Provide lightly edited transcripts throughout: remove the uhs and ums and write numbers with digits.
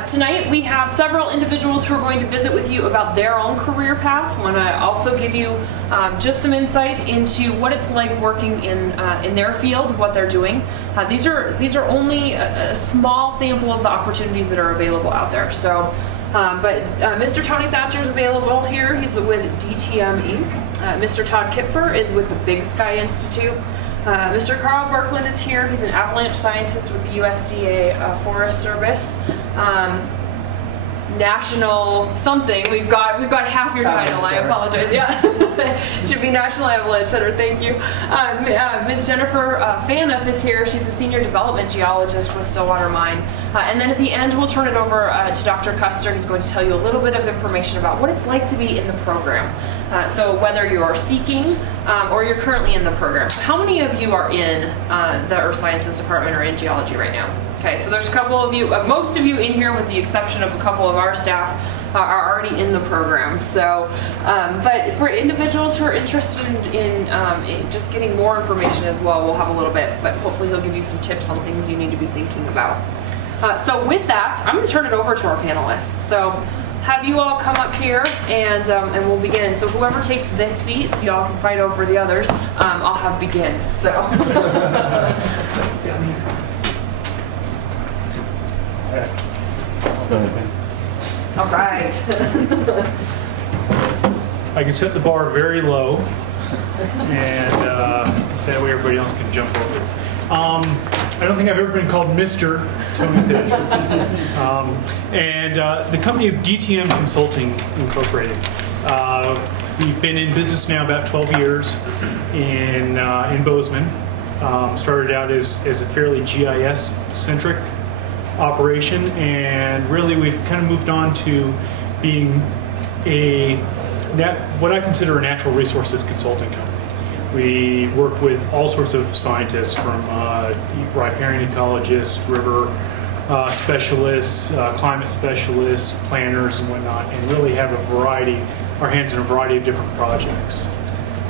Tonight we have several individuals who are going to visit with you about their own career path. I want to also give you just some insight into what it's like working in their field, what they're doing. These are only a small sample of the opportunities that are available out there. So, Mr. Tony Thatcher is available here. He's with DTM Inc. Mr. Todd Kipfer is with the Big Sky Institute. Mr. Carl Berkland is here. He's an avalanche scientist with the USDA Forest Service. National something. We've got half your title. I apologize. Yeah, should be National Avalanche Center. Thank you. Ms. Jennifer Phaneuf is here. She's a senior development geologist with Stillwater Mine. And then at the end, we'll turn it over to Dr. Custer, who's going to tell you a little bit of information about what it's like to be in the program. So whether you're seeking or you're currently in the program. So how many of you are in the Earth Sciences Department or in geology right now? Okay, so there's a couple of you, most of you in here with the exception of a couple of our staff are already in the program. So, but for individuals who are interested in just getting more information as well, we'll have a little bit, but hopefully he'll give you some tips on things you need to be thinking about. So with that, I'm going to turn it over to our panelists. So have you all come up here and we'll begin. So whoever takes this seat, so y'all can fight over the others, I'll have begin. So. All right. I can set the bar very low, and that way everybody else can jump over it. I don't think I've ever been called Mr. Tony Thatcher. The company is DTM Consulting Incorporated. We've been in business now about 12 years in Bozeman. Started out as a fairly GIS-centric operation, and really we've kind of moved on to being what I consider a natural resources consulting company. We work with all sorts of scientists, from riparian ecologists, river specialists, climate specialists, planners and whatnot, and really have our hands in a variety of different projects.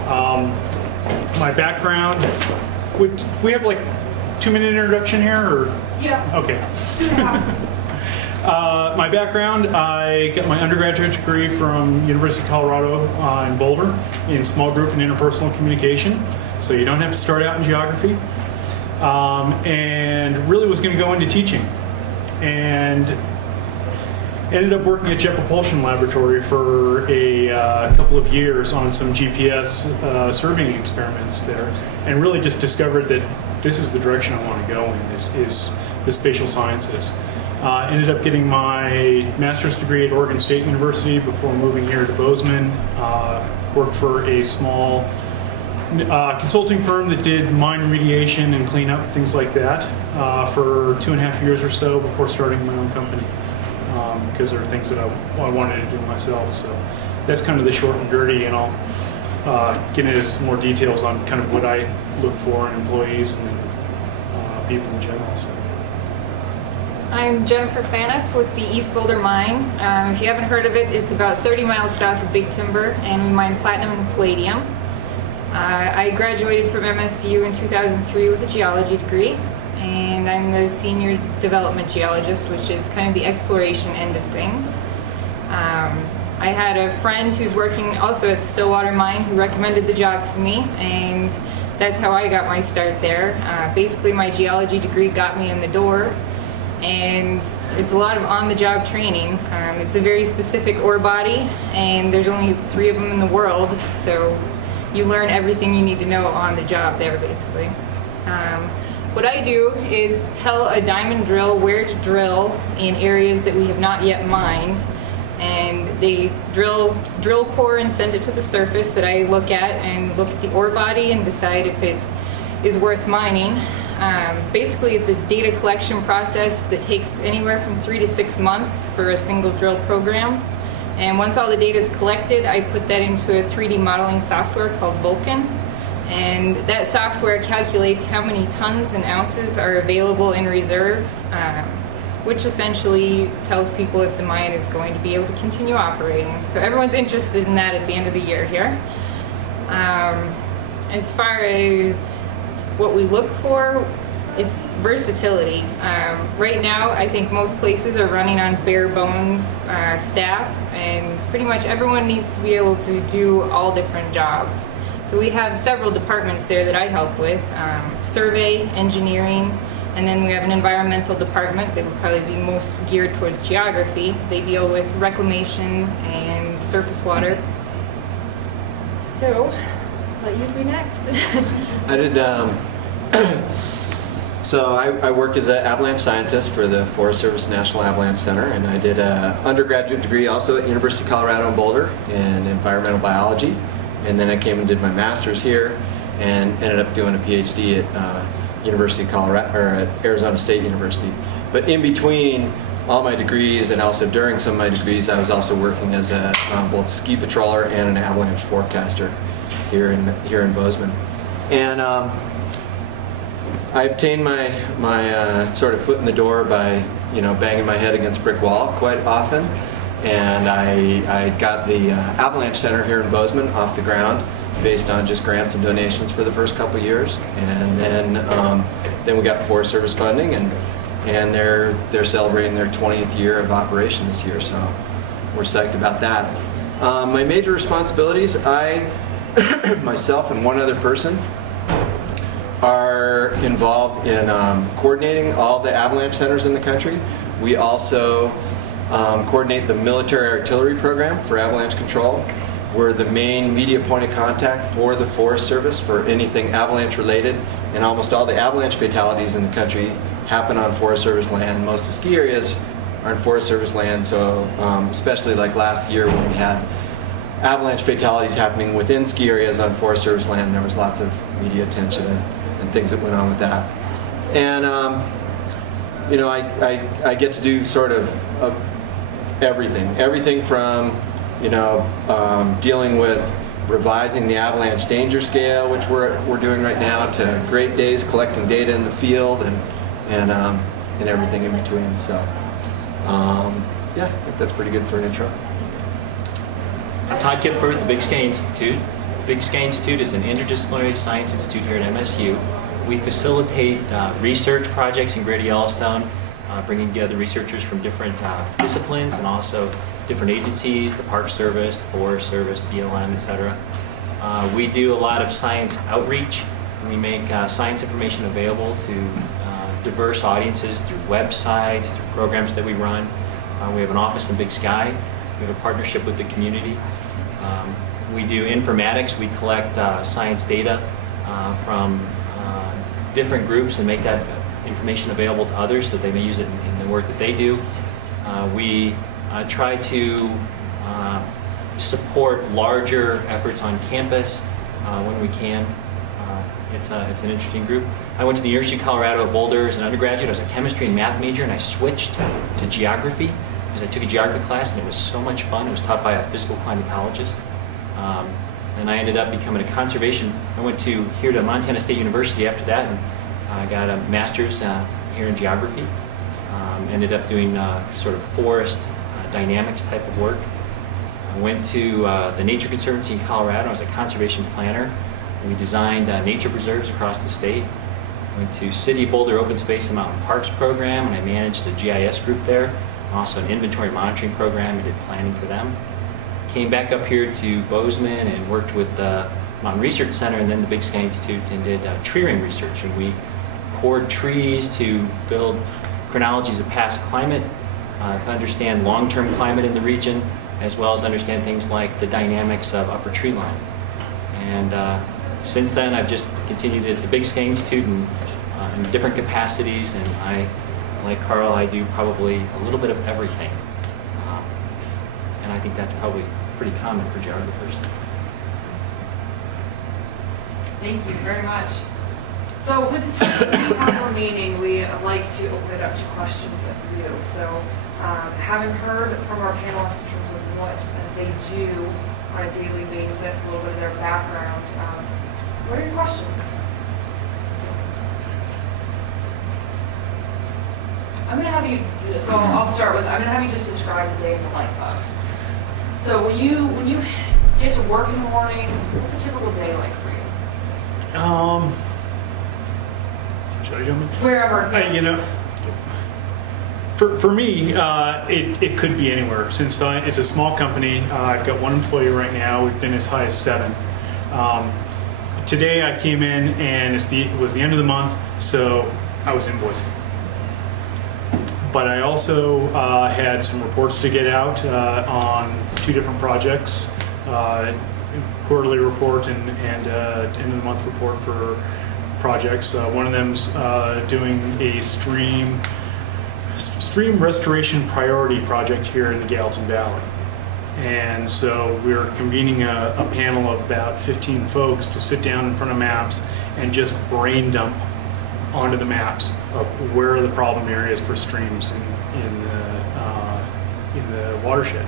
My background, we have like 2-minute introduction here, or? Yeah. Okay. 2.5. My background, I got my undergraduate degree from University of Colorado in Boulder in small group and interpersonal communication, so you don't have to start out in geography, and really was going to go into teaching, and ended up working at Jet Propulsion Laboratory for a couple of years on some GPS surveying experiments there, and really just discovered that this is the direction I want to go in, is the spatial sciences. Ended up getting my master's degree at Oregon State University before moving here to Bozeman. Worked for a small consulting firm that did mine remediation and cleanup, things like that, for 2.5 years or so before starting my own company, because there are things that I wanted to do myself. So that's kind of the short and dirty, and I'll get into some more details on kind of what I look for in employees and people in general. So. I'm Jennifer Phaneuf with the East Boulder Mine. If you haven't heard of it, it's about 30 miles south of Big Timber, and we mine platinum and palladium. I graduated from MSU in 2003 with a geology degree, and I'm the senior development geologist, which is kind of the exploration end of things. I had a friend who's working also at the Stillwater Mine who recommended the job to me, and that's how I got my start there. Basically, my geology degree got me in the door, and it's a lot of on-the-job training. It's a very specific ore body, and there's only 3 of them in the world, so you learn everything you need to know on the job there, basically. What I do is tell a diamond drill where to drill in areas that we have not yet mined, and they drill core and send it to the surface that I look at and look at the ore body and decide if it is worth mining. Basically, it's a data collection process that takes anywhere from 3 to 6 months for a single drill program. And once all the data is collected, I put that into a 3D modeling software called Vulcan. And that software calculates how many tons and ounces are available in reserve, which essentially tells people if the mine is going to be able to continue operating. So everyone's interested in that at the end of the year here. As far as what we look for, It's versatility. Right now, I think most places are running on bare bones staff, and pretty much everyone needs to be able to do all different jobs. So we have several departments there that I help with, survey, engineering, and then we have an environmental department that would probably be most geared towards geography. They deal with reclamation and surface water. So, let you be next. I did, so I work as an avalanche scientist for the Forest Service National Avalanche Center, and I did an undergraduate degree also at University of Colorado in Boulder in environmental biology, and then I came and did my master's here and ended up doing a PhD at University of Colorado, or at Arizona State University. But in between all my degrees and also during some of my degrees, I was also working as a both a ski patroller and an avalanche forecaster here in Bozeman. And I obtained my sort of foot in the door by banging my head against a brick wall quite often, and I got the Avalanche Center here in Bozeman off the ground based on just grants and donations for the first couple of years, and then we got Forest Service funding, and they're celebrating their 20th year of operation this year, so we're psyched about that. My major responsibilities, I myself and one other person are involved in coordinating all the avalanche centers in the country. We also coordinate the military artillery program for avalanche control. We're the main media point of contact for the Forest Service for anything avalanche related, and almost all the avalanche fatalities in the country happen on Forest Service land. Most of the ski areas are in Forest Service land, so especially like last year when we had avalanche fatalities happening within ski areas on Forest Service land, there was lots of media attention and things that went on with that. And I get to do sort of everything from dealing with revising the avalanche danger scale, which we're doing right now, to great days collecting data in the field and everything in between. So yeah, I think that's pretty good for an intro. I'm Todd Kipfer with the Big Sky Institute. The Big Sky Institute is an interdisciplinary science institute here at MSU. We facilitate research projects in Greater Yellowstone, bringing together researchers from different disciplines and also different agencies, the Park Service, the Forest Service, BLM, etc. We do a lot of science outreach. We make science information available to diverse audiences through websites, through programs that we run. We have an office in Big Sky. We have a partnership with the community. We do informatics. We collect science data from different groups and make that information available to others so that they may use it in the work that they do. We try to support larger efforts on campus when we can. It's an interesting group. I went to the University of Colorado at Boulder as an undergraduate. I was a chemistry and math major, and I switched to geography because I took a geography class, and it was so much fun. It was taught by a physical climatologist. And I ended up becoming a conservation. I went here to Montana State University after that, and I got a master's here in geography. Ended up doing sort of forest dynamics type of work. I went to the Nature Conservancy in Colorado. I was a conservation planner. We designed nature preserves across the state. Went to City of Boulder Open Space and Mountain Parks program, and I managed a GIS group there. Also an inventory monitoring program. I did planning for them. Came back up here to Bozeman and worked with the Mountain Research Center and then the Big Sky Institute and did tree ring research. And we cored trees to build chronologies of past climate, to understand long-term climate in the region, as well as understand things like the dynamics of upper tree line. And since then, I've just continued at the Big Sky Institute in different capacities, and like Carl, I do probably a little bit of everything. And I think that's probably pretty common for geographers. Thank you very much. So with the time that we have remaining, we like to open it up to questions of you. So having heard from our panelists in terms of what they do on a daily basis, a little bit of their background, what are your questions? I'm going to have you, so I'll start with, I'm going to have you just describe a day in the life of. So when you get to work in the morning, what's a typical day like for you? should I jump in? Wherever. You know, for me, it could be anywhere. Since it's a small company, I've got 1 employee right now. We've been as high as 7. Today I came in and it was the end of the month, so I was invoicing. But I also had some reports to get out on 2 different projects, quarterly report and end of the month report for projects. One of them's doing a stream restoration priority project here in the Gallatin Valley. And so we're convening a panel of about 15 folks to sit down in front of maps and just brain dump onto the maps of where are the problem areas for streams in the watershed.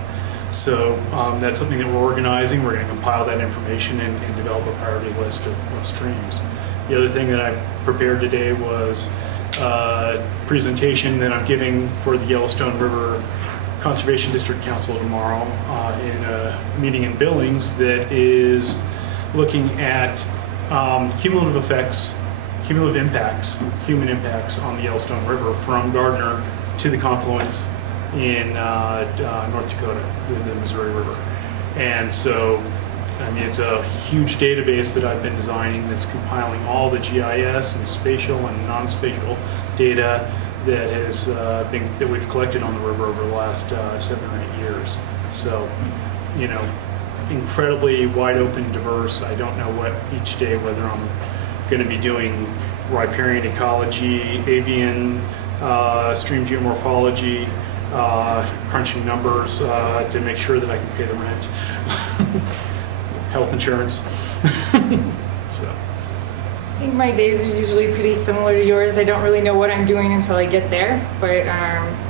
So that's something that we're organizing. We're going to compile that information and develop a priority list of streams. The other thing that I prepared today was a presentation that I'm giving for the Yellowstone River Conservation District Council tomorrow in a meeting in Billings that is looking at cumulative impacts, human impacts on the Yellowstone River from Gardner to the confluence in North Dakota with the Missouri River. And so, I mean, it's a huge database that I've been designing that's compiling all the GIS and spatial and non-spatial data that has that we've collected on the river over the last 7 or 8 years. So, you know, incredibly wide open, diverse. I don't know what each day whether I'm going to be doing riparian ecology, avian, stream geomorphology, crunching numbers to make sure that I can pay the rent, health insurance. So. I think my days are usually pretty similar to yours. I don't really know what I'm doing until I get there, but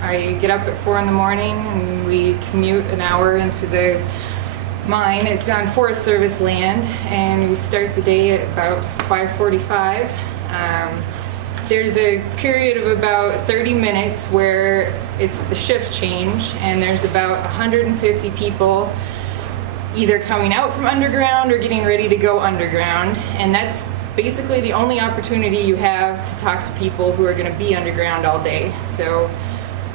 I get up at 4 in the morning and we commute an hour into the mine. It's on Forest Service land, and we start the day at about 5:45. There's a period of about 30 minutes where it's the shift change, and there's about 150 people either coming out from underground or getting ready to go underground, and that's basically the only opportunity you have to talk to people who are going to be underground all day. So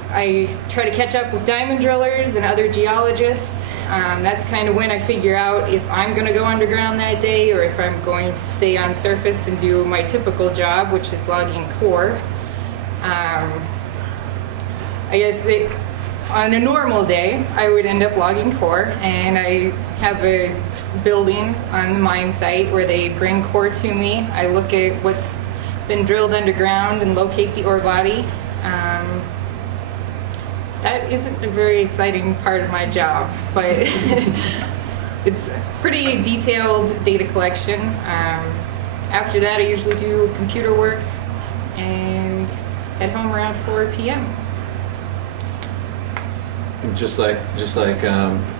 I try to catch up with diamond drillers and other geologists. That's kind of when I figure out if I'm going to go underground that day or if I'm going to stay on surface and do my typical job, which is logging core. I guess on a normal day, I would end up logging core, and I have a building on the mine site where they bring core to me. I look at what's been drilled underground and locate the ore body. That isn't a very exciting part of my job, but it's pretty detailed data collection. After that, I usually do computer work and head home around 4 p.m. Just like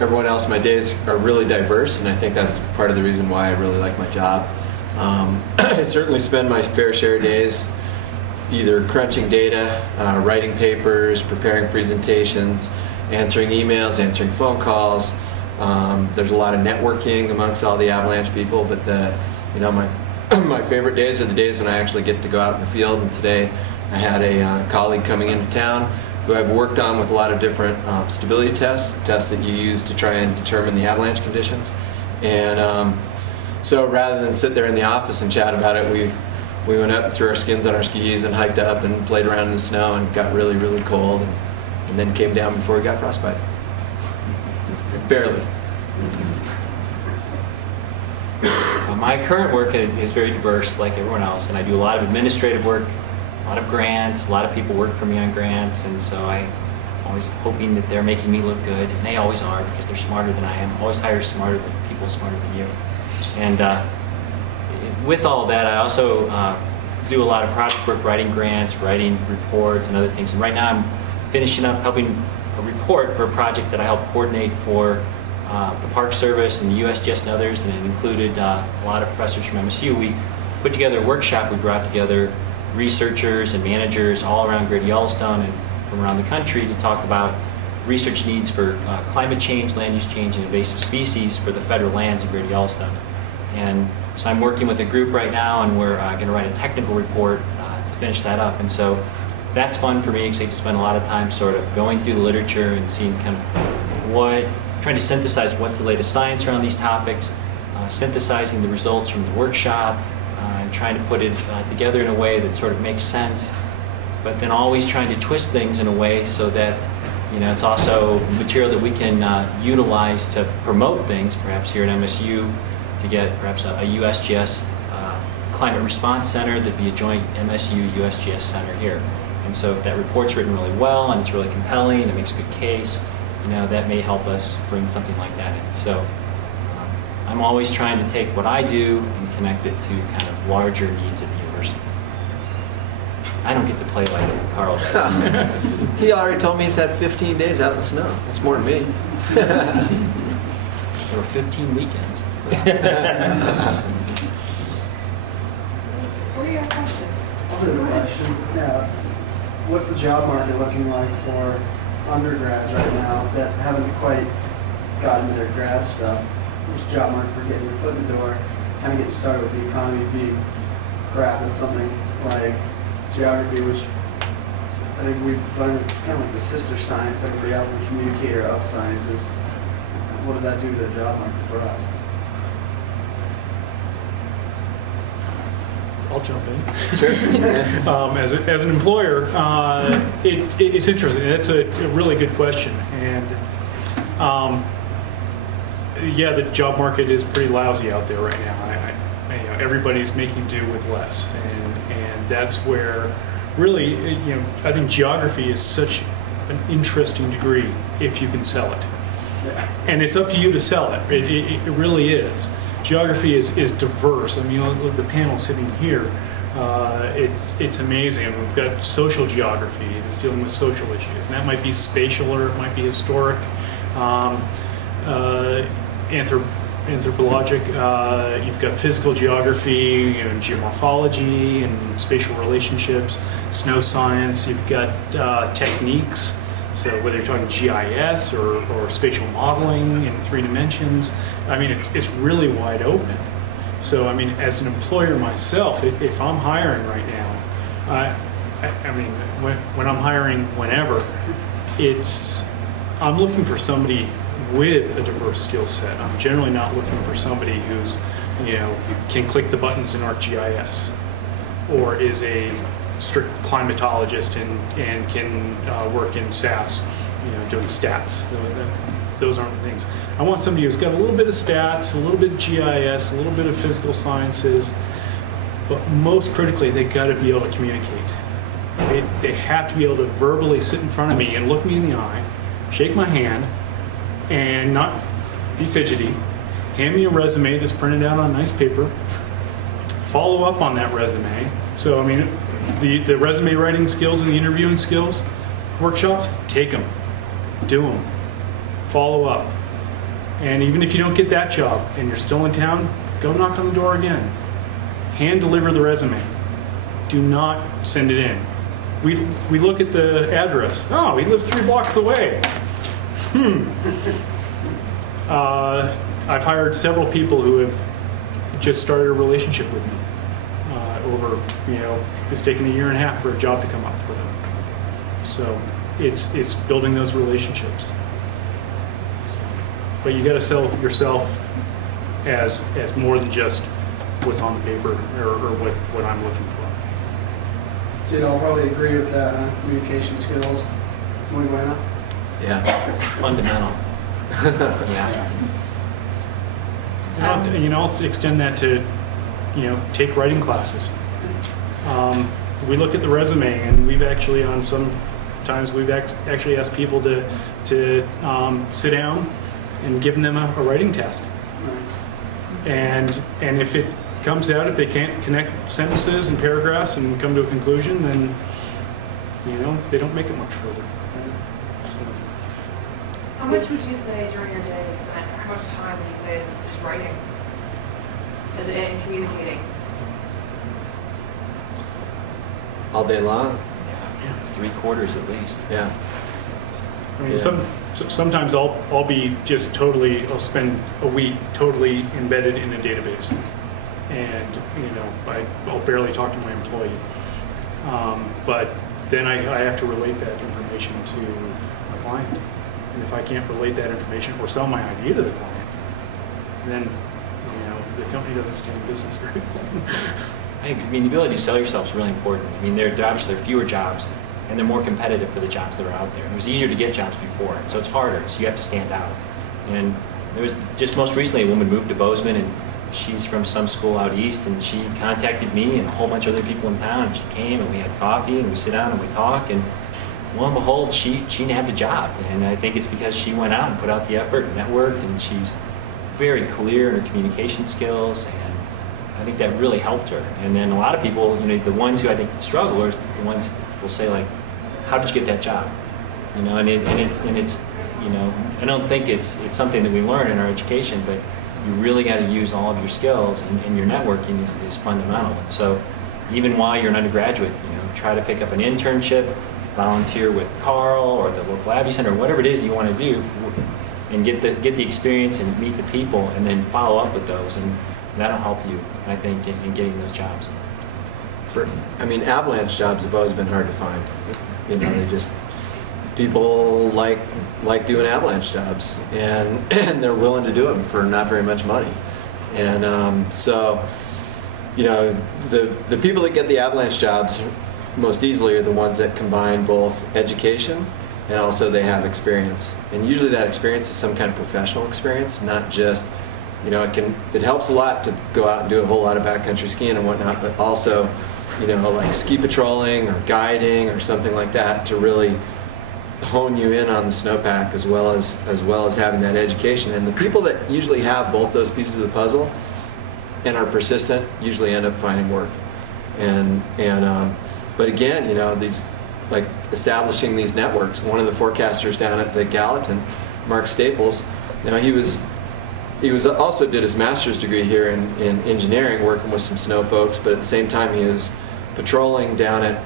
everyone else, my days are really diverse, and I think that's part of the reason why I really like my job. I certainly spend my fair share of days either crunching data, writing papers, preparing presentations, answering emails, answering phone calls. There's a lot of networking amongst all the Avalanche people, but my favorite days are the days when I actually get to go out in the field. And today I had a colleague coming into town who I've worked on with a lot of different stability tests that you use to try and determine the avalanche conditions. And so rather than sit there in the office and chat about it, we went up and threw our skins on our skis and hiked up and played around in the snow and got really, really cold, and then came down before we got frostbite. Barely. My current work is very diverse, like everyone else, and I do a lot of administrative work, a lot of grants, a lot of people work for me on grants, and so I'm always hoping that they're making me look good, and they always are because they're smarter than I am. I always hire people smarter than you. And with all that, I also do a lot of project work, writing grants, writing reports, and other things. And right now I'm finishing up helping a report for a project that I helped coordinate for the Park Service and the USGS and others, and it included a lot of professors from MSU. We put together a workshop. We brought together researchers and managers all around Greater Yellowstone and from around the country to talk about research needs for climate change, land use change, and invasive species for the federal lands in Greater Yellowstone. And so I'm working with a group right now, and we're going to write a technical report to finish that up. And so that's fun for me because I get to spend a lot of time sort of going through the literature and seeing kind of trying to synthesize what's the latest science around these topics, synthesizing the results from the workshop, and trying to put it together in a way that sort of makes sense, but then always trying to twist things in a way so that it's also material that we can utilize to promote things, perhaps here at MSU, to get perhaps a USGS Climate Response Center that'd be a joint MSU-USGS center here. And so if that report's written really well and it's really compelling, it makes a good case, that may help us bring something like that in. So I'm always trying to take what I do and connect it to kind of larger needs at the university. I don't get to play like Carl does. He already told me he's had 15 days out in the snow. That's more than me. There were 15 weekends. What are your questions? I'll do the question. Yeah. What's the job market looking like for undergrads right now that haven't quite gotten to their grad stuff? What's the job market for getting your foot in the door, kind of getting started with the economy being crap and something like geography, which I think we've learned it's kind of like the sister science to everybody else, the communicator of sciences. What does that do to the job market for us? I'll jump in. Sure. As an employer, it's interesting. It's a really good question, and yeah, the job market is pretty lousy out there right now. Everybody's making do with less, and that's where really, I think geography is such an interesting degree if you can sell it, and it's up to you to sell it. It really is. Geography is diverse. I mean, the panel sitting here, it's amazing. I mean, we've got social geography that's dealing with social issues, and that might be spatial or it might be historic, anthropologic. You've got physical geography and geomorphology and spatial relationships, snow science. You've got techniques. So whether you're talking GIS or spatial modeling in 3 dimensions, I mean, it's really wide open. So I mean, as an employer myself, if I'm hiring right now, I mean, when I'm hiring whenever, I'm looking for somebody with a diverse skill set. I'm generally not looking for somebody who's, can click the buttons in ArcGIS or is a strict climatologist and can work in SAS, doing stats. Those aren't the things. I want somebody who's got a little bit of stats, a little bit of GIS, a little bit of physical sciences, but most critically, they've got to be able to communicate. They have to be able to verbally sit in front of me and look me in the eye, shake my hand, and not be fidgety, hand me a resume that's printed out on nice paper, follow up on that resume. So, I mean, the resume writing skills and the interviewing skills, workshops, take them, do them, follow up. And even if you don't get that job and you're still in town, go knock on the door again. Hand deliver the resume. Do not send it in. We look at the address. Oh, he lives 3 blocks away. I've hired several people who have just started a relationship with me over, it's taken 1.5 years for a job to come up for them. So it's building those relationships. So, but you got to sell yourself as more than just what's on the paper or what I'm looking for. So you'd all probably agree with that, communication skills. Muy buena. Yeah. Fundamental. Yeah. I'll extend that to, take writing classes. We look at the resume, and we've actually, on some times, we've actually asked people to sit down and given them a writing task. Nice. And if it comes out, if they can't connect sentences and paragraphs and come to a conclusion, then they don't make it much further. So, How much would you say during your day is spent, or how much time would you say is writing? Is it in communicating? All day long. Yeah. 3/4 at least. Yeah. I mean, Yeah. sometimes I'll be just totally, I'll spend a week totally embedded in a database, and I'll barely talk to my employee. But then I have to relate that information to my client. And if I can't relate that information or sell my idea to the client, then the company doesn't stay in business very long. I mean, the ability to sell yourself is really important. I mean, there obviously there are fewer jobs, and they're more competitive for the jobs that are out there. It was easier to get jobs before, so it's harder. So you have to stand out. And there was just most recently a woman moved to Bozeman, and she's from some school out east, and she contacted me and a whole bunch of other people in town. And she came, and we had coffee, and we sit down and we talk, and lo and behold, she nabbed a job. And I think it's because she went out and put out the effort and networked, and she's very clear in her communication skills, and I think that really helped her. And then a lot of people, the ones who I think struggle are the ones who will say, like, how did you get that job? And it's I don't think it's something that we learn in our education, but you really got to use all of your skills, and your networking is fundamental. And so even while you're an undergraduate, try to pick up an internship, volunteer with Carl or the local Abbey Center, whatever it is that you want to do, and get the experience and meet the people, and then follow up with those, and that'll help you, I think, in getting those jobs. Avalanche jobs have always been hard to find. People like doing Avalanche jobs, and they're willing to do them for not very much money. And so, the people that get the Avalanche jobs most easily are the ones that combine both education and also they have experience. And usually that experience is some kind of professional experience, not just, it helps a lot to go out and do a whole lot of backcountry skiing and whatnot, but also, like ski patrolling or guiding or something like that to really hone you in on the snowpack, as well as having that education. And the people that usually have both those pieces of the puzzle and are persistent usually end up finding work. But again, these, like, establishing these networks. One of the forecasters down at the Gallatin, Mark Staples, he also did his master's degree here in engineering, working with some snow folks, but at the same time he was patrolling down at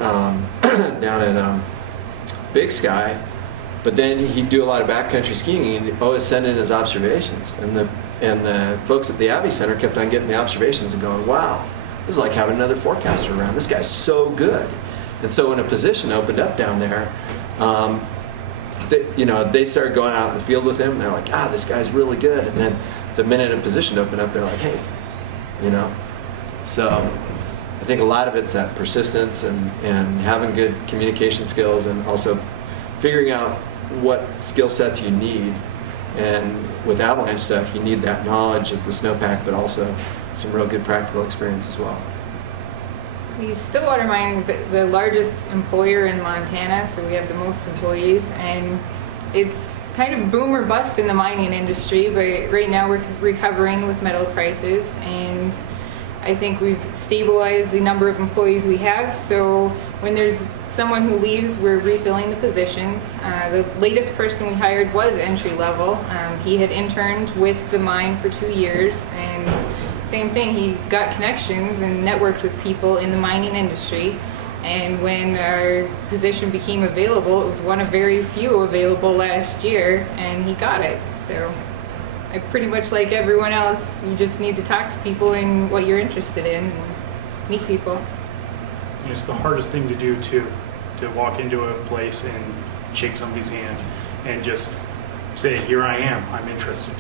Big Sky. But then he'd do a lot of backcountry skiing, and he'd always send in his observations. And the folks at the Abbey Center kept on getting the observations and going, wow, this is like having another forecaster around. This guy's so good. And so when a position opened up down there, they started going out in the field with him, and they're like, this guy's really good. And then the minute a position opened up, they're like, hey, So I think a lot of it's that persistence and having good communication skills, and also figuring out what skill sets you need. And with Avalanche stuff, you need that knowledge of the snowpack, but also some real good practical experience as well. The Stillwater Mining is the largest employer in Montana, so we have the most employees, and it's kind of boom or bust in the mining industry, but right now we're recovering with metal prices, and I think we've stabilized the number of employees we have, so when there's someone who leaves, we're refilling the positions. The latest person we hired was entry level. He had interned with the mine for 2 years, and same thing, he got connections and networked with people in the mining industry, and when our position became available, it was one of very few available last year, and he got it. So I pretty much, like everyone else, you just need to talk to people in what you're interested in and meet people. It's the hardest thing to do too, to walk into a place and shake somebody's hand and just say, here I am, I'm interested.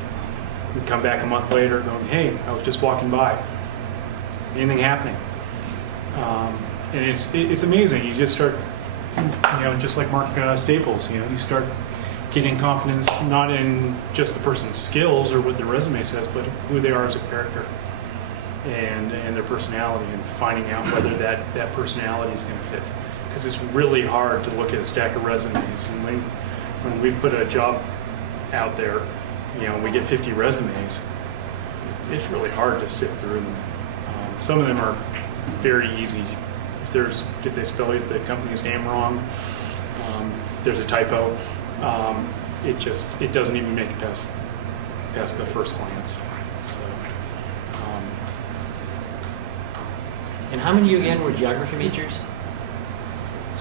And come back a month later going, hey, I was just walking by. Anything happening? And it's amazing. You just start, just like Mark Staples, you start getting confidence not in just the person's skills or what their resume says, but who they are as a character and their personality, and finding out whether that personality is going to fit. Because it's really hard to look at a stack of resumes. And when we put a job out there, we get 50 resumes, it's really hard to sift through them. Some of them are very easy. If they spell the company's name wrong, if there's a typo, it doesn't even make it past the first glance. So, and how many of you again were geography majors?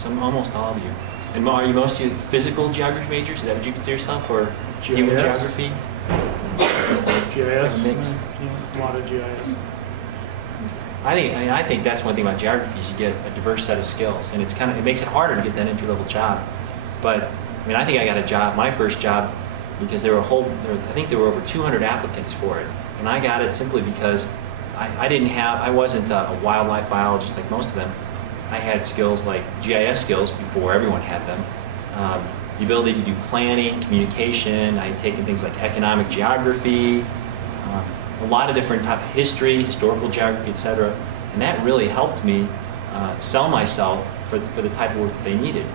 Almost all of you. And are you most of you physical geography majors? Is that what you consider yourself, or human geography? GIS. A mix. A lot of GIS. I think that's one thing about geography is you get a diverse set of skills, and it makes it harder to get that entry-level job. But I mean, I think I got a job, my first job, because I think there were over 200 applicants for it, and I got it simply because I wasn't a wildlife biologist like most of them. I had skills like GIS skills before everyone had them. The ability to do planning, communication. I had taken things like economic geography, a lot of different types of history, historical geography, etc. And that really helped me sell myself for the type of work that they needed.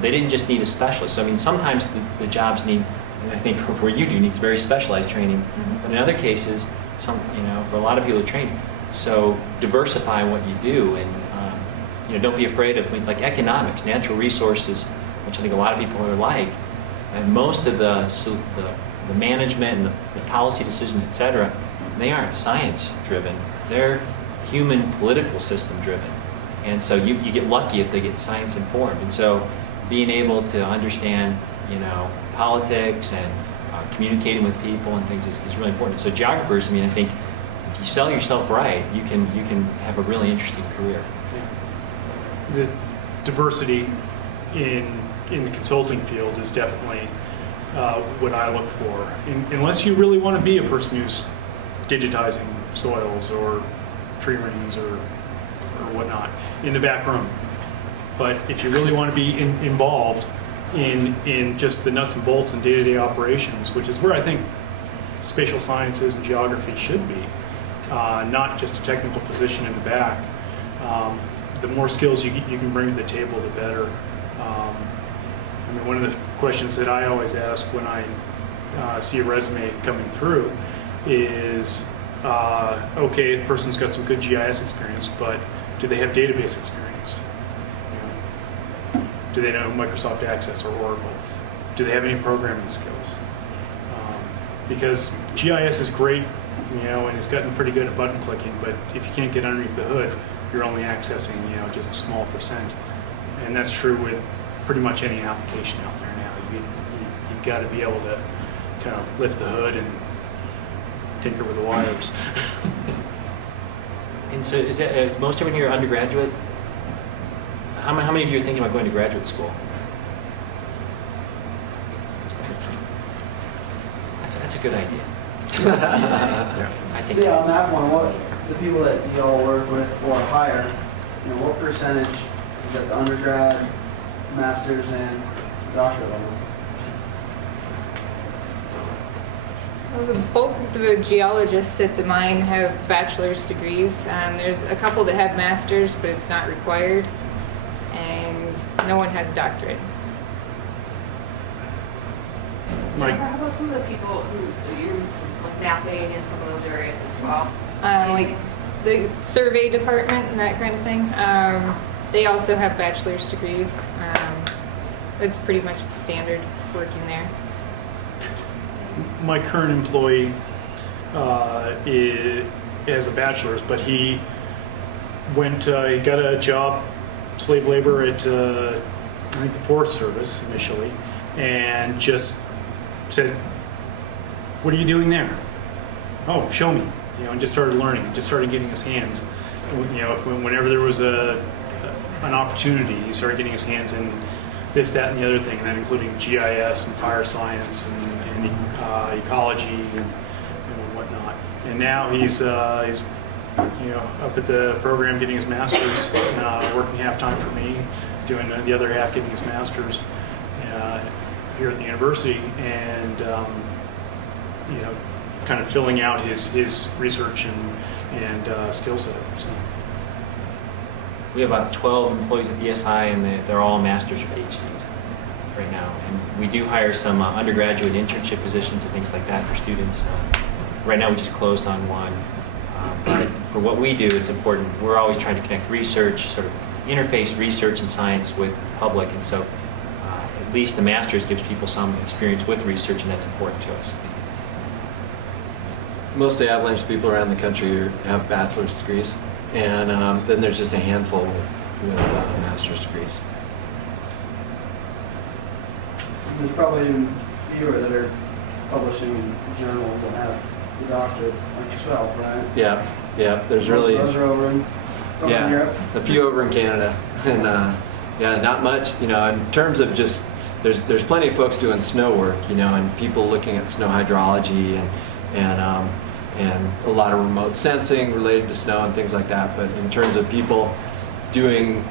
They didn't just need a specialist. So I mean, sometimes the jobs need, and I think where you do, needs very specialized training. Mm-hmm. But in other cases, for a lot of people to train. So diversify what you do, and don't be afraid of like economics, natural resources, which I think a lot of people are like. And most of the management and the policy decisions, etc., they aren't science driven. They're human political system driven. And so you get lucky if they get science informed. And so being able to understand, politics and communicating with people and things is really important. So geographers, I mean, I think if you sell yourself right, you can have a really interesting career. Yeah. The diversity in the consulting field is definitely what I look for. Unless you really want to be a person who's digitizing soils or tree rings or whatnot in the back room. But if you really want to be involved in just the nuts and bolts and day-to-day operations, which is where I think spatial sciences and geography should be, not just a technical position in the back. The more skills you can bring to the table, the better. I mean, one of the questions that I always ask when I see a resume coming through is, okay, the person's got some good GIS experience, but do they have database experience? Do they know Microsoft Access or Oracle? Do they have any programming skills? Because GIS is great, and it's gotten pretty good at button clicking, but if you can't get underneath the hood, you're only accessing, just a small percent. And that's true with pretty much any application out there now. You've got to be able to kind of lift the hood and tinker with the wires. And so is most everyone here undergraduate? How many of you are thinking about going to graduate school? That's a good idea. Yeah. I think on that one, what the people that you all work with or hire, what percentage is at the undergrad, master's, and doctorate level? Well, the bulk of the geologists at the mine have bachelor's degrees. There's a couple that have masters, but it's not required. And no one has a doctorate. Jennifer, how about some of the people who you're like mapping in some of those areas as well? Like the survey department and that kind of thing. They also have bachelor's degrees. That's pretty much the standard working there. My current employee has a bachelor's, but he got a job, slave labor at I think the Forest Service initially, and just said, "What are you doing there?" "Oh, show me," and just started learning, just started getting his hands. Whenever there was an opportunity, he started getting his hands in this, that, and the other thing, and that including GIS and fire science and ecology and whatnot. And now he's up at the program getting his master's, working half-time for me, doing the other half getting his master's here at the university, and kind of filling out his research and skill set. So. We have about 12 employees at BSI, and they're all masters or PhDs right now. And we do hire some undergraduate internship positions and things like that for students. Right now we just closed on one. But for what we do, it's important. We're always trying to connect research, sort of interface research and science with the public, and so at least the master's gives people some experience with research, and that's important to us. Most of the Avalanche people around the country have bachelor's degrees, and then there's just a handful with master's degrees. There's probably even fewer that are publishing in journals that have the doctorate, like yourself, right? Yeah, yeah. There's Most really of those are over in Europe. a few over in Canada, and yeah, not much. You know, in terms of just there's plenty of folks doing snow work, you know, and people looking at snow hydrology and a lot of remote sensing related to snow and things like that. But in terms of people doing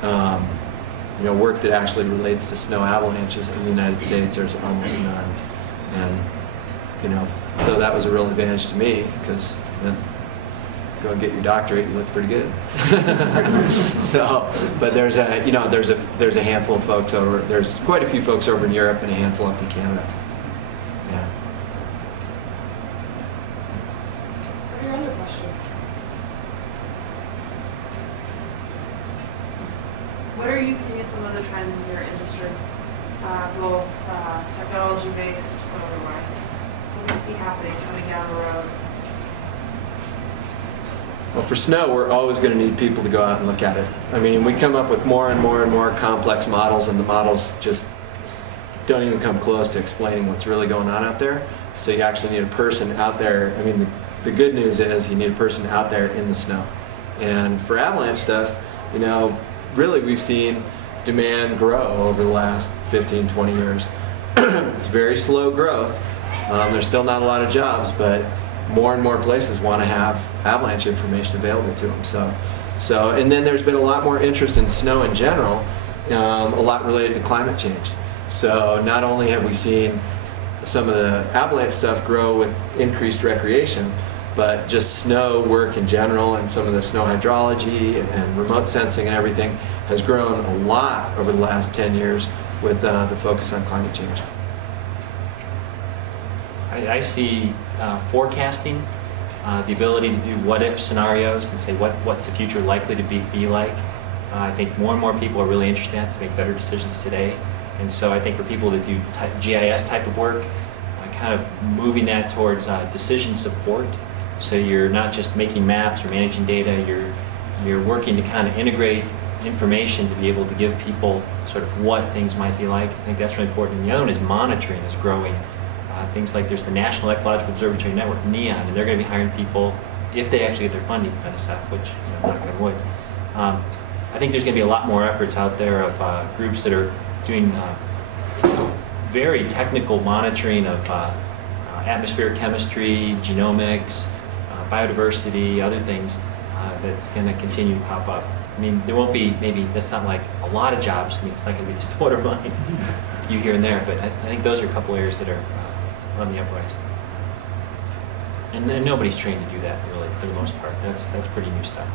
you know, work that actually relates to snow avalanches in the United States, there's almost none. And you know, so that was a real advantage to me, because go and get your doctorate, you look pretty good. So, but there's a, you know, there's a handful of folks over, there's quite a few folks over in Europe and a handful up in Canada. Yeah. What are your other questions? What are you seeing as some of the trends in your industry, both technology-based or otherwise? What do you see happening coming down the road? Well, for snow, we're always going to need people to go out and look at it. I mean, we come up with more and more and more complex models, and the models just don't even come close to explaining what's really going on out there. So you actually need a person out there. I mean, the good news is you need a person out there in the snow. And for avalanche stuff, you know, really we've seen demand grow over the last 15, 20 years. It's very slow growth. There's still not a lot of jobs, but more and more places want to have avalanche information available to them. So, and then there's been a lot more interest in snow in general, a lot related to climate change. So not only have we seen some of the avalanche stuff grow with increased recreation, but just snow work in general and some of the snow hydrology and remote sensing and everything has grown a lot over the last 10 years with the focus on climate change. I see forecasting, the ability to do what-if scenarios and say what's the future likely to be like. I think more and more people are really interested in that to make better decisions today. And so I think for people that do GIS type of work, kind of moving that towards decision support. So you're not just making maps or managing data, you're working to kind of integrate information to be able to give people sort of what things might be like. I think that's really important. And the other one is monitoring is growing. Things like there's the National Ecological Observatory Network, NEON, and they're going to be hiring people if they actually get their funding from NSF, which, you know, knock on wood. I think there's going to be a lot more efforts out there of groups that are doing very technical monitoring of atmospheric chemistry, genomics, biodiversity, other things that's going to continue to pop up. I mean, there won't be, maybe, that's not like a lot of jobs. I mean, it's not going to be the Stillwater Mining, a few here and there, but I think those are a couple areas that are on the uprise. And nobody's trained to do that, really, for the most part. That's pretty new stuff.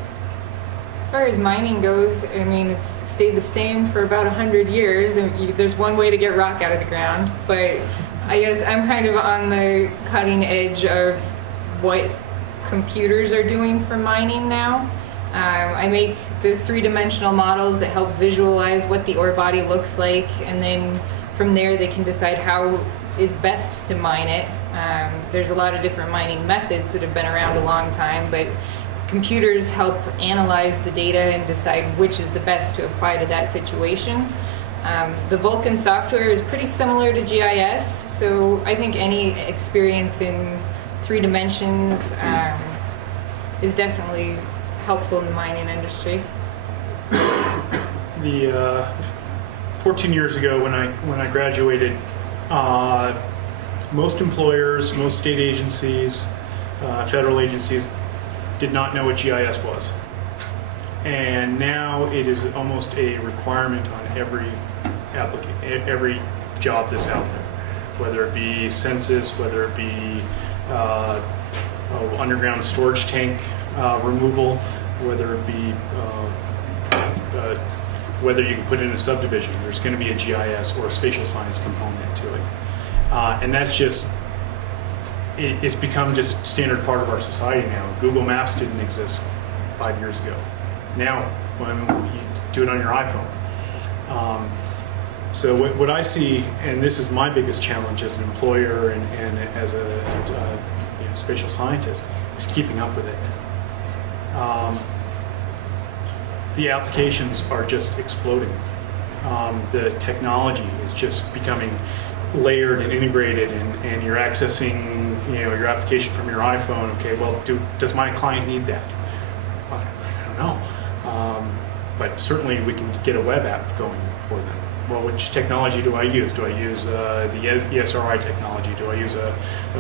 As far as mining goes, I mean, it's stayed the same for about 100 years. And there's one way to get rock out of the ground, but I guess I'm kind of on the cutting edge of what computers are doing for mining now. I make the three-dimensional models that help visualize what the ore body looks like, and then from there they can decide how is best to mine it. There's a lot of different mining methods that have been around a long time, but computers help analyze the data and decide which is the best to apply to that situation. The Vulkan software is pretty similar to GIS, so I think any experience in 3 dimensions is definitely helpful in the mining industry. 14 years ago when I graduated, most employers, most state agencies, federal agencies did not know what GIS was. And now it is almost a requirement on every job that's out there, whether it be census, whether it be underground storage tank removal, whether it be whether you can put in a subdivision. There's going to be a GIS or a spatial science component to it. And that's just, it's become just standard part of our society now. Google Maps didn't exist 5 years ago. Now, when you do it on your iPhone. So what I see, and this is my biggest challenge as an employer and as a spatial scientist, is keeping up with it. The applications are just exploding. The technology is just becoming layered and integrated, and you're accessing your application from your iPhone. Okay, well, does my client need that? I don't know. But certainly we can get a web app going for them. Well, which technology do I use? Do I use the ESRI technology? Do I use a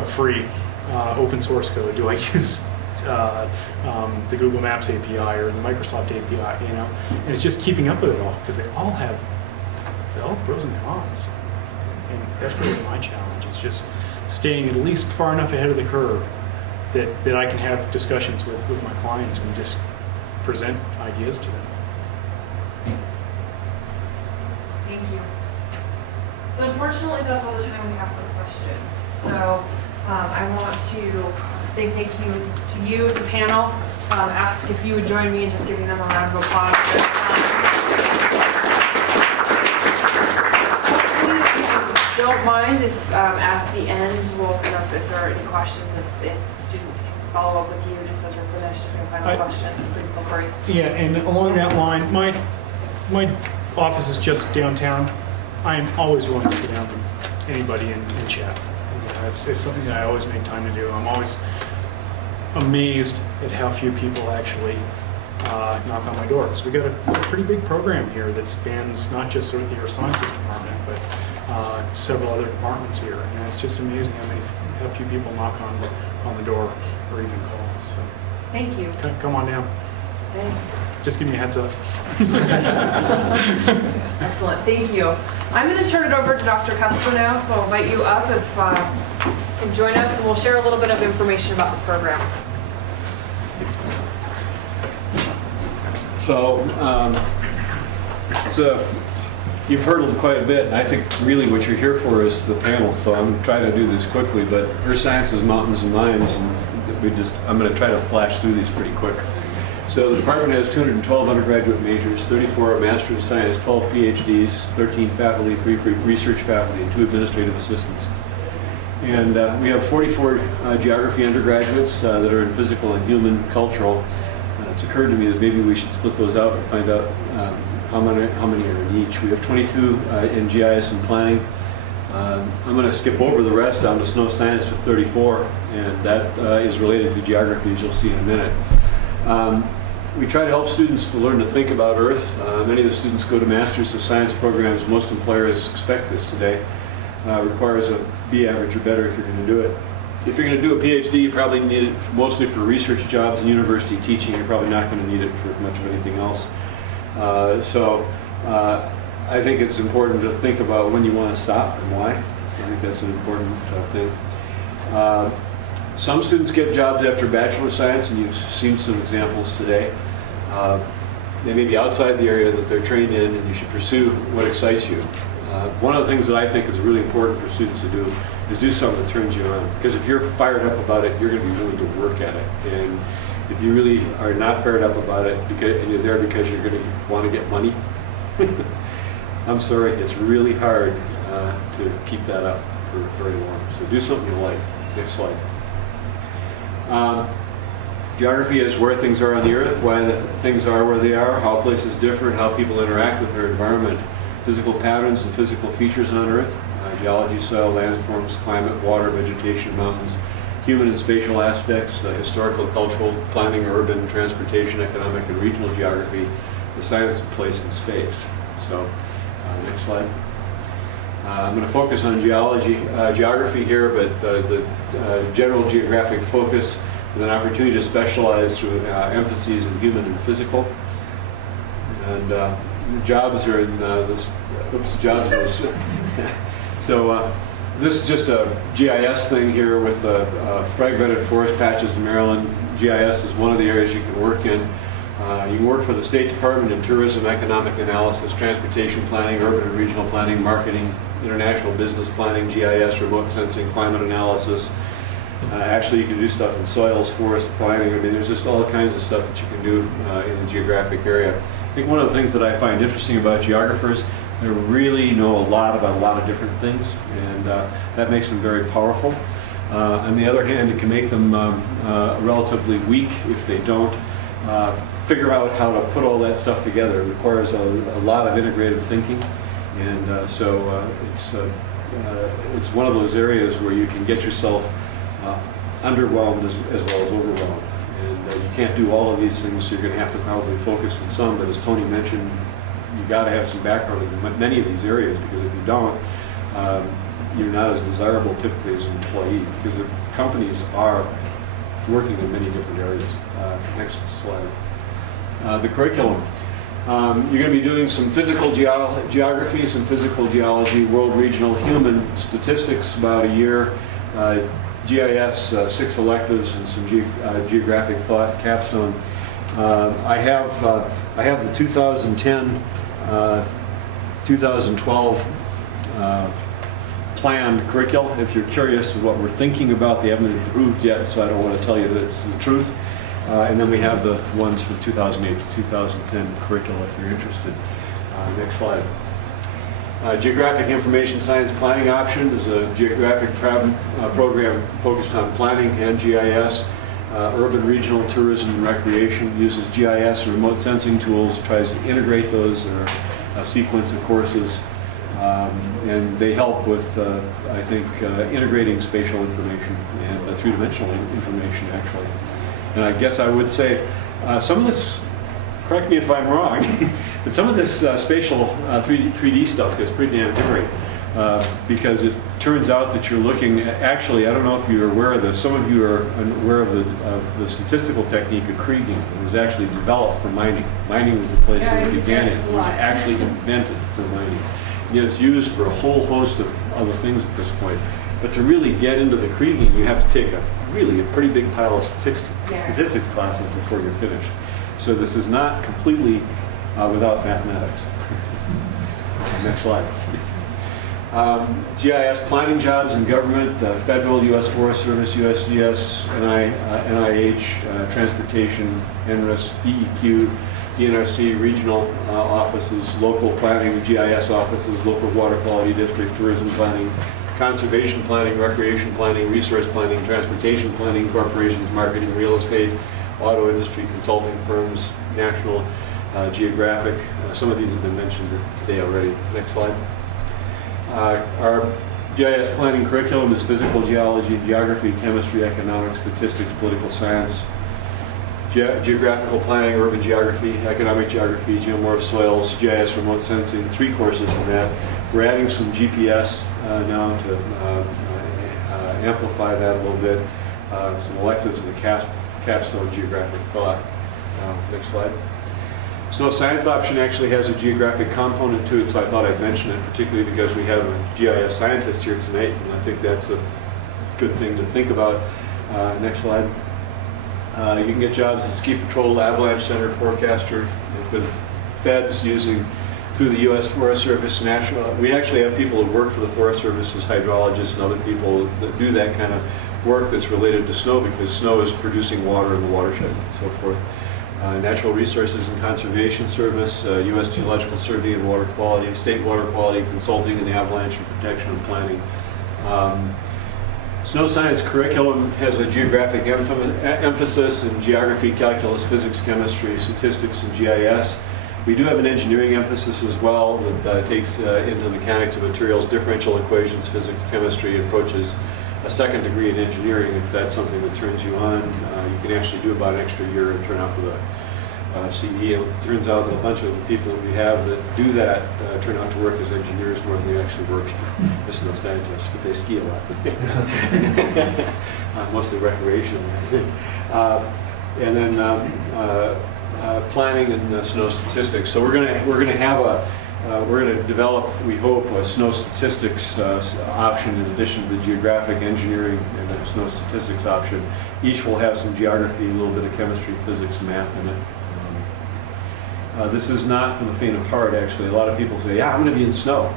free open source code? Do I use the Google Maps API or the Microsoft API? And it's just keeping up with it all, because they all have pros and cons. And that's really my challenge. It's just staying at least far enough ahead of the curve that I can have discussions with my clients and just present ideas to them. Thank you. So unfortunately, that's all the time we have for questions. So I want to say thank you to you as a panel. Ask if you would join me in just giving them a round of applause. Hopefully, if you don't mind, if at the end we'll open up if there are any questions, if students can follow up with you just as we're finished. If you have final questions, please feel free. Yeah, and along that line, my office is just downtown. I am always willing to sit down with anybody and chat. It's something that I always make time to do. I'm always amazed at how few people actually knock on my door. Because we've got a pretty big program here that spans not just sort of the Earth Sciences department, but several other departments here. And it's just amazing how few people knock on the door or even call. So thank you. Come on down. Thanks. Just give me a heads up. Excellent, thank you. I'm going to turn it over to Dr. Kessler now, so I'll invite you up if you can join us, and we'll share a little bit of information about the program. So you've heard quite a bit, and I think really what you're here for is the panel, so I'm trying to do this quickly, but Earth Sciences, Mountains, and Mines, and I'm going to try to flash through these pretty quick. So the department has 212 undergraduate majors, 34 Master of Science, 12 PhDs, 13 faculty, 3 research faculty, and 2 administrative assistants. And we have 44 geography undergraduates that are in physical and human cultural. It's occurred to me that maybe we should split those out and find out how many are in each. We have 22 in GIS and planning. I'm going to skip over the rest down to snow science with 34, and that is related to geography, as you'll see in a minute. We try to help students to learn to think about Earth. Many of the students go to Masters of Science programs. Most employers expect this today. Requires a B average or better if you're going to do it. If you're going to do a PhD, you probably need it mostly for research jobs and university teaching. You're probably not going to need it for much of anything else. I think it's important to think about when you want to stop and why. I think that's an important thing. Some students get jobs after Bachelor of Science, and you've seen some examples today. They may be outside the area that they're trained in, and you should pursue what excites you. One of the things that I think is really important for students to do is do something that turns you on. Because if you're fired up about it, you're going to be willing to work at it. And if you really are not fired up about it, and you're there because you're going to want to get money, I'm sorry, it's really hard to keep that up for very long. So do something you like. Next slide. Geography is where things are on the Earth, why things are where they are, how places differ, and how people interact with their environment. Physical patterns and physical features on Earth, geology, soil, landforms, climate, water, vegetation, mountains, human and spatial aspects, historical, cultural, planning, urban, transportation, economic, and regional geography, the science of place and space. So, next slide. I'm going to focus on geography here, but the general geographic focus with an opportunity to specialize through emphases in human and physical. And jobs are in this, jobs in this. So this is just a GIS thing here with fragmented forest patches in Maryland. GIS is one of the areas you can work in. You can work for the State Department in tourism, economic analysis, transportation planning, urban and regional planning, marketing, international business planning, GIS, remote sensing, climate analysis. Actually, you can do stuff in soils, forest planning. I mean, there's just all kinds of stuff that you can do in the geographic area. I think one of the things that I find interesting about geographers, they really know a lot about a lot of different things, and that makes them very powerful. On the other hand, it can make them relatively weak if they don't figure out how to put all that stuff together. It requires a lot of integrative thinking, and so it's one of those areas where you can get yourself underwhelmed as well as overwhelmed. And you can't do all of these things, so you're going to have to probably focus on some. But as Tony mentioned, you got to have some background in many of these areas, because if you don't, you're not as desirable typically as an employee, because the companies are working in many different areas. Next slide. The curriculum. You're going to be doing some physical geography, some physical geology, world, regional, human statistics, about a year, GIS, 6 electives, and some geographic thought capstone. I have the 2010, 2012 planned curriculum. If you're curious what we're thinking about, they haven't been approved yet, so I don't want to tell you that it's the truth. And then we have the ones for 2008 to 2010 curriculum if you're interested. Next slide. Geographic Information Science Planning option is a geographic program focused on planning and GIS. Urban, regional, tourism, and recreation uses GIS and remote sensing tools, tries to integrate those. There are a sequence of courses, and they help with, I think, integrating spatial information and three-dimensional information, actually. And I guess I would say some of this, correct me if I'm wrong, but some of this spatial 3D stuff gets pretty damn hairy, because it turns out that you're looking at, actually, I don't know if you're aware of this, some of you are aware of the statistical technique of kriging. It was actually developed for mining. Mining was the place that it began in. It was actually invented for mining. And it's used for a whole host of other things at this point. But to really get into the kriging, you have to take a pretty big pile of statistics classes before you're finished. So this is not completely without mathematics. Next slide. GIS planning jobs in government, federal, U.S. Forest Service, USGS, NIH, transportation, NRIS, DEQ, DNRC, regional offices, local planning, GIS offices, local water quality district, tourism planning, conservation planning, recreation planning, resource planning, transportation planning, corporations, marketing, real estate, auto industry, consulting firms, national, geographic. Some of these have been mentioned today already. Next slide. Our GIS planning curriculum is physical geology, geography, chemistry, economics, statistics, political science, geographical planning, urban geography, economic geography, geomorph soils, GIS remote sensing, 3 courses in that. We're adding some GPS now to amplify that a little bit. Some electives in the capstone geographic thought. Next slide. Snow Science option actually has a geographic component to it, so I thought I'd mention it, particularly because we have a GIS scientist here tonight, and I think that's a good thing to think about. Next slide. You can get jobs as ski patrol, avalanche center, forecaster, with feds using through the U.S. Forest Service, national. We actually have people that work for the Forest Service as hydrologists and other people that do that kind of work that's related to snow, because snow is producing water in the watersheds and so forth. Natural Resources and Conservation Service, U.S. Geological Survey and Water Quality, State Water Quality Consulting, and the Avalanche and Protection and Planning. Snow Science curriculum has a geographic emphasis in geography, calculus, physics, chemistry, statistics, and GIS. We do have an engineering emphasis as well that takes into mechanics of materials, differential equations, physics, chemistry, and approaches a second degree in engineering. If that's something that turns you on, you can actually do about an extra year and turn out with a CE. It turns out that a bunch of the people that we have that do that turn out to work as engineers more than they actually work as snow scientists, but they ski a lot. Mostly recreation. And then planning and snow statistics. So we're going to develop, we hope, a snow statistics option in addition to the geographic, engineering, and the snow statistics option. Each will have some geography, a little bit of chemistry, physics, math in it. This is not for the faint of heart, actually. A lot of people say, yeah, I'm going to be in snow.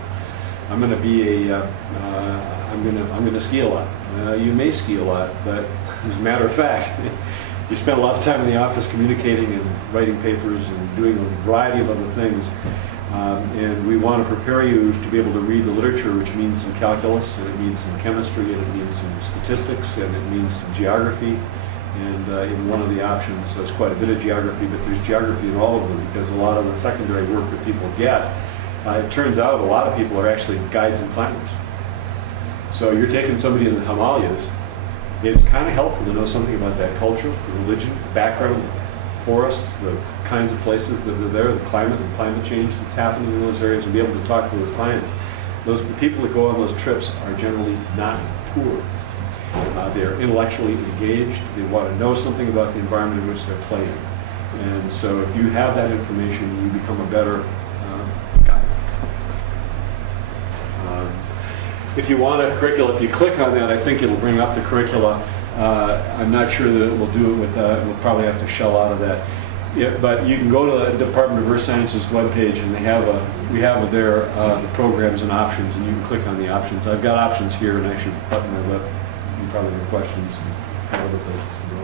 I'm going to be I'm going to ski a lot. You may ski a lot, but as a matter of fact, you spend a lot of time in the office communicating and writing papers and doing a variety of other things. And we want to prepare you to be able to read the literature, which means some calculus, and it means some chemistry, and it means some statistics, and it means some geography. And in one of the options, there's quite a bit of geography, but there's geography in all of them, because a lot of the secondary work that people get, it turns out a lot of people are actually guides and planners. So you're taking somebody in the Himalayas, it's kind of helpful to know something about that culture, the religion, the background, forests, the kinds of places that are there, the climate and climate change that's happening in those areas, and be able to talk to those clients. The people that go on those trips are generally not poor. They are intellectually engaged. They want to know something about the environment in which they're playing. And so if you have that information, you become a better guide. If you want a curricula, if you click on that, I think it'll bring up the curricula. I'm not sure that it will do it with, we'll probably have to shell out of that. Yeah, but you can go to the Department of Earth Sciences webpage, and we have there the programs and options, and you can click on the options. I've got options here, and I should button my web. You probably have questions and have other places to go.